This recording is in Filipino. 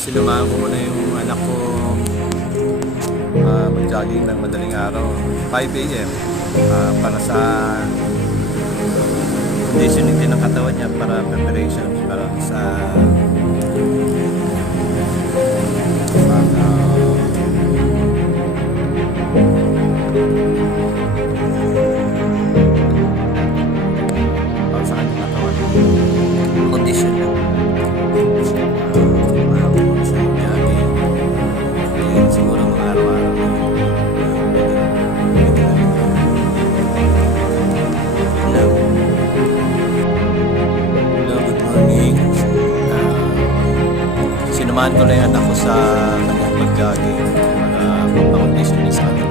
Sinamahan ko muna yung anak ko mag-jogging ng madaling araw, 5 a.m. Para sa conditioning din ng katawan niya, para preparation para sa para sa kanyang katawan, condition niya. Siguro mga araw-araw. Hello. Hello, good morning. Sinamahan ko lang yung anak ko sa kanyang pag-jogging para magpa-condition sa kanya.